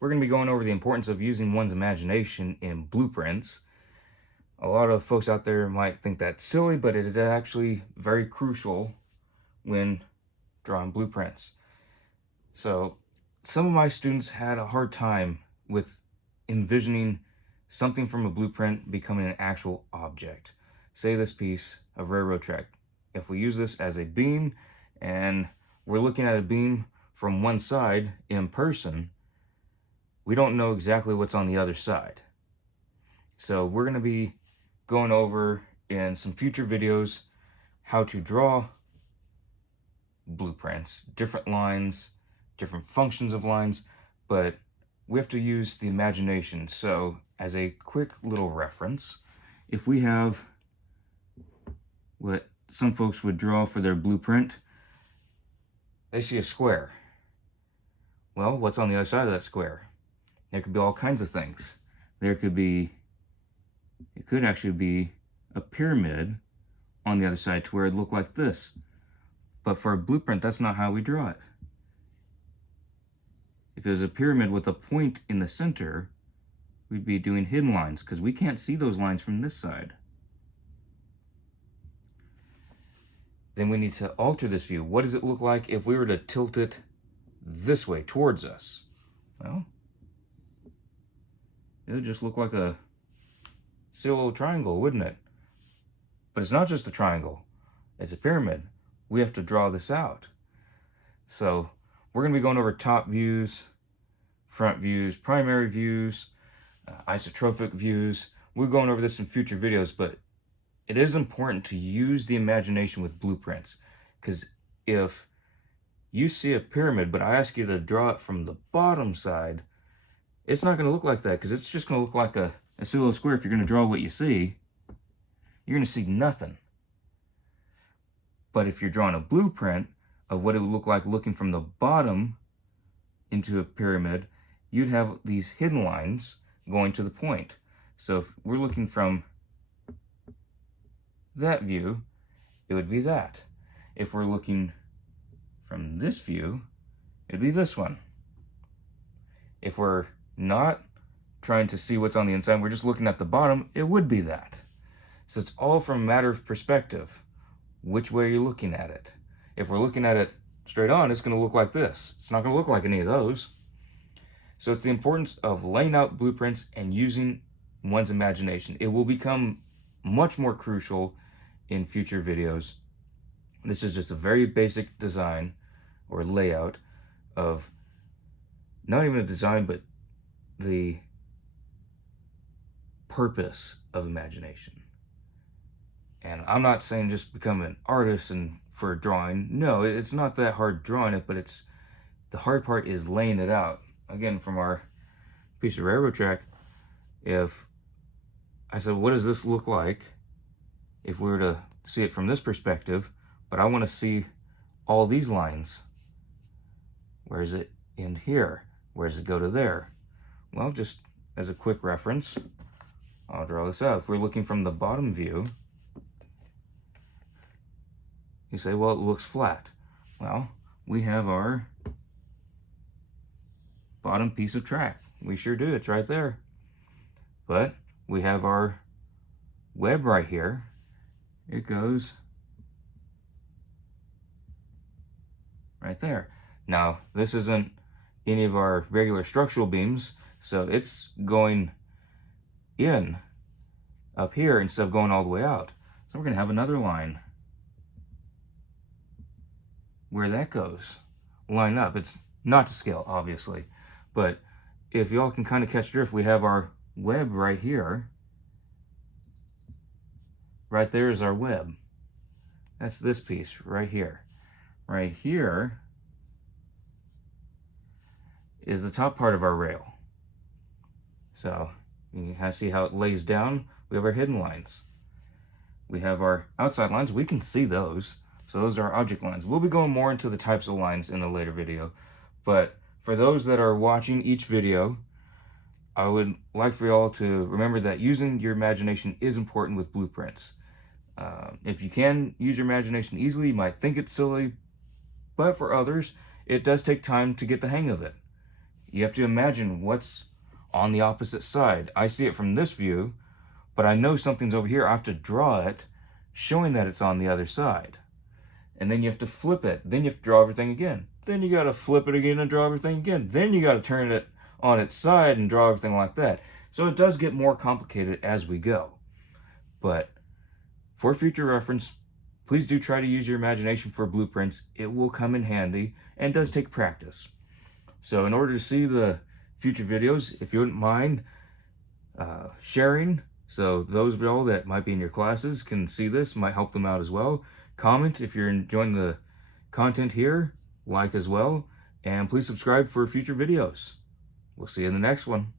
we're going to be going over the importance of using one's imagination in blueprints. A lot of folks out there might think that's silly, but it is actually very crucial when drawing blueprints. So some of my students had a hard time with envisioning something from a blueprint becoming an actual object. Say this piece of railroad track. If we use this as a beam and we're looking at a beam from one side in person, we don't know exactly what's on the other side. So we're going to be going over in some future videos how to draw blueprints, different lines, different functions of lines, but we have to use the imagination. So as a quick little reference, if we have what some folks would draw for their blueprint, they see a square. Well, what's on the other side of that square? There could be all kinds of things. It could actually be a pyramid on the other side to where it looked like this. But for a blueprint, that's not how we draw it. If it was a pyramid with a point in the center, we'd be doing hidden lines because we can't see those lines from this side. Then we need to alter this view. What does it look like if we were to tilt it this way towards us? Well, it would just look like a silly little triangle, wouldn't it? But it's not just a triangle, it's a pyramid. We have to draw this out. So we're going to be going over top views, front views, primary views, isotropic views. We're going over this in future videos, but it is important to use the imagination with blueprints, because if you see a pyramid, but I ask you to draw it from the bottom side, it's not going to look like that, because it's just going to look like a silly little square. If you're going to draw what you see, you're going to see nothing. But if you're drawing a blueprint of what it would look like looking from the bottom into a pyramid, you'd have these hidden lines going to the point. So if we're looking from that view, it would be that. If we're looking from this view, it'd be this one. If we're not trying to see what's on the inside, we're just looking at the bottom, it would be that. So it's all from a matter of perspective. Which way are you looking at it? If we're looking at it straight on, it's going to look like this. It's not going to look like any of those. So it's the importance of laying out blueprints and using one's imagination. It will become much more crucial in future videos. This is just a very basic design or layout of not even a design, but the purpose of imagination. And I'm not saying just become an artist and for drawing. No, it's not that hard drawing it, but it's the hard part is laying it out. Again, from our piece of railroad track, if I said, what does this look like if we were to see it from this perspective, but I want to see all these lines? Where is it in here? Where does it go to there? Well, just as a quick reference, I'll draw this out. If we're looking from the bottom view, you say, well, it looks flat. Well, we have our bottom piece of track. We sure do, it's right there. But we have our web right here. It goes right there. Now, this isn't any of our regular structural beams, so it's going in up here instead of going all the way out. So we're going to have another line where that goes line up. It's not to scale, obviously, but if y'all can kind of catch drift, we have our web right here. Right there is our web. That's this piece right here. Right here is the top part of our rail. So you can kind of see how it lays down. We have our hidden lines. We have our outside lines. We can see those. So those are our object lines. We'll be going more into the types of lines in a later video. But for those that are watching each video, I would like for y'all to remember that using your imagination is important with blueprints. If you can use your imagination easily, you might think it's silly, but for others, it does take time to get the hang of it. You have to imagine what's on the opposite side. I see it from this view, but I know something's over here. I have to draw it, showing that it's on the other side. And then you have to flip it. Then you have to draw everything again. Then you got to flip it again and draw everything again. Then you got to turn it on its side and draw everything like that. So it does get more complicated as we go. But for future reference, please do try to use your imagination for blueprints. It will come in handy and does take practice. So in order to see the future videos, if you wouldn't mind sharing, so those of y'all that might be in your classes can see this, might help them out as well. Comment if you're enjoying the content here, like as well, and please subscribe for future videos. We'll see you in the next one.